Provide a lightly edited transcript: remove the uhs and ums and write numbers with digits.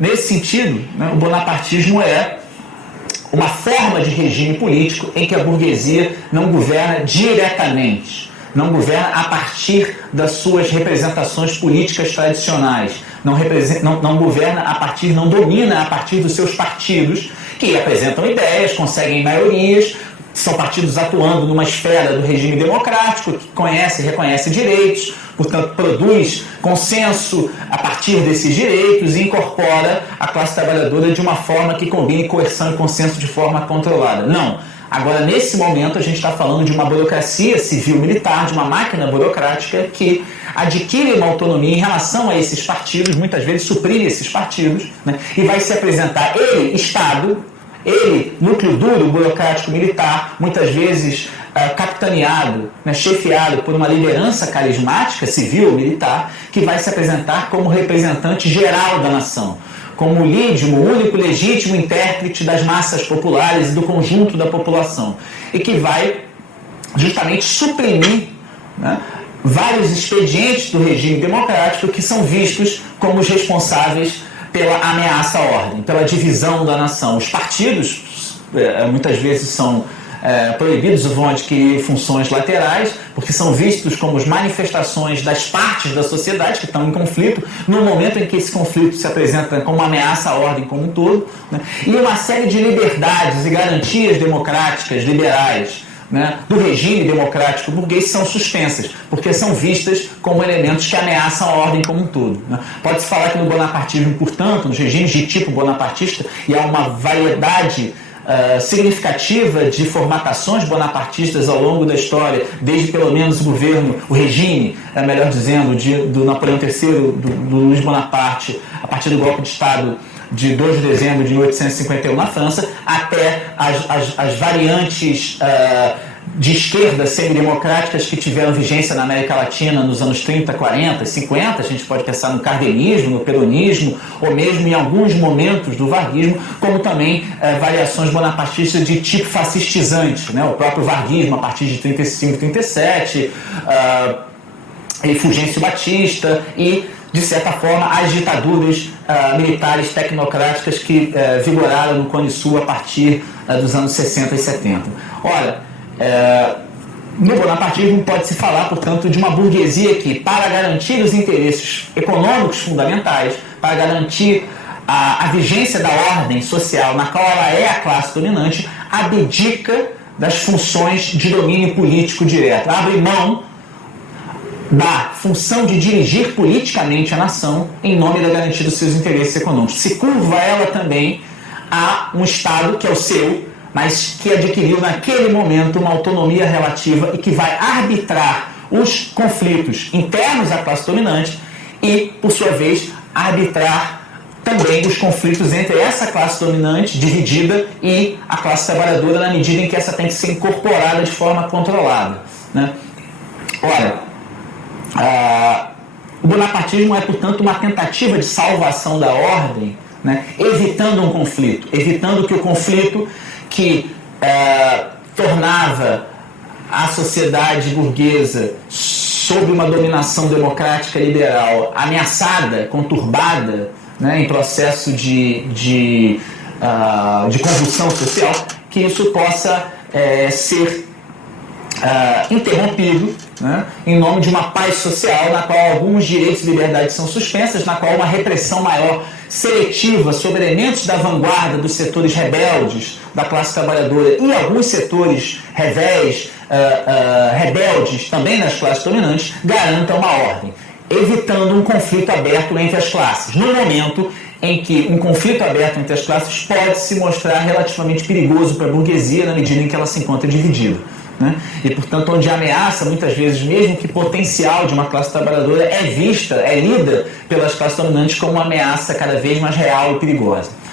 Nesse sentido, né, o bonapartismo é uma forma de regime político em que a burguesia não governa diretamente, não governa a partir das suas representações políticas tradicionais, não governa a partir, não domina a partir dos seus partidos, que apresentam ideias, conseguem maiorias, são partidos atuando numa esfera do regime democrático, que conhece e reconhece direitos, portanto produz consenso a partir desses direitos e incorpora a classe trabalhadora de uma forma que combine coerção e consenso de forma controlada. Não. Agora, nesse momento, a gente está falando de uma burocracia civil-militar, de uma máquina burocrática que adquire uma autonomia em relação a esses partidos, muitas vezes suprime esses partidos, né, e vai se apresentar ele, Estado, ele, núcleo duro, burocrático, militar, muitas vezes capitaneado, né, chefiado por uma liderança carismática, civil ou militar, que vai se apresentar como representante geral da nação, como o lídimo, o único legítimo intérprete das massas populares e do conjunto da população, e que vai justamente suprimir, né, vários expedientes do regime democrático que são vistos como os responsáveis pela ameaça à ordem, pela divisão da nação. Os partidos muitas vezes são proibidos, vão adquirir funções laterais, porque são vistos como as manifestações das partes da sociedade que estão em conflito, no momento em que esse conflito se apresenta como uma ameaça à ordem como um todo, né? E uma série de liberdades e garantias democráticas, liberais, né, do regime democrático burguês são suspensas, porque são vistas como elementos que ameaçam a ordem como um todo, né? Pode-se falar que no bonapartismo, portanto, nos regimes de tipo bonapartista, e há uma variedade significativa de formatações bonapartistas ao longo da história, desde pelo menos o regime, melhor dizendo, do Napoleão III, do Luiz Bonaparte, a partir do golpe de Estado de 2 de dezembro de 1851 na França, até as variantes de esquerda semidemocráticas que tiveram vigência na América Latina nos anos 30, 40, 50, a gente pode pensar no cardenismo, no peronismo, ou mesmo em alguns momentos do varguismo, como também variações bonapartistas de tipo fascistizante, né? O próprio varguismo a partir de 35, 37, e Fulgêncio Batista, e de certa forma as ditaduras militares tecnocráticas que vigoraram no Cone Sul a partir dos anos 60 e 70. Ora, no bonapartismo pode-se falar, portanto, de uma burguesia que, para garantir os interesses econômicos fundamentais, para garantir a vigência da ordem social na qual ela é a classe dominante, abdica das funções de domínio político direto, abre mão da função de dirigir politicamente a nação em nome da garantia dos seus interesses econômicos. Se curva ela também a um Estado que é o seu, mas que adquiriu naquele momento uma autonomia relativa e que vai arbitrar os conflitos internos à classe dominante e, por sua vez, arbitrar também os conflitos entre essa classe dominante, dividida, e a classe trabalhadora, na medida em que essa tem que ser incorporada de forma controlada, né? Ora, o bonapartismo é, portanto, uma tentativa de salvação da ordem, né, evitando um conflito, evitando que o conflito que tornava a sociedade burguesa sob uma dominação democrática liberal ameaçada, conturbada, né, em processo de convulsão social, que isso possa ser interrompido, né, em nome de uma paz social na qual alguns direitos e liberdades são suspensas, na qual uma repressão maior seletiva sobre elementos da vanguarda dos setores rebeldes da classe trabalhadora e alguns setores rebeldes também nas classes dominantes garanta uma ordem, evitando um conflito aberto entre as classes, no momento em que um conflito aberto entre as classes pode se mostrar relativamente perigoso para a burguesia na medida em que ela se encontra dividida, né? E, portanto, onde a ameaça, muitas vezes, mesmo que potencial de uma classe trabalhadora, é lida pelas classes dominantes como uma ameaça cada vez mais real e perigosa.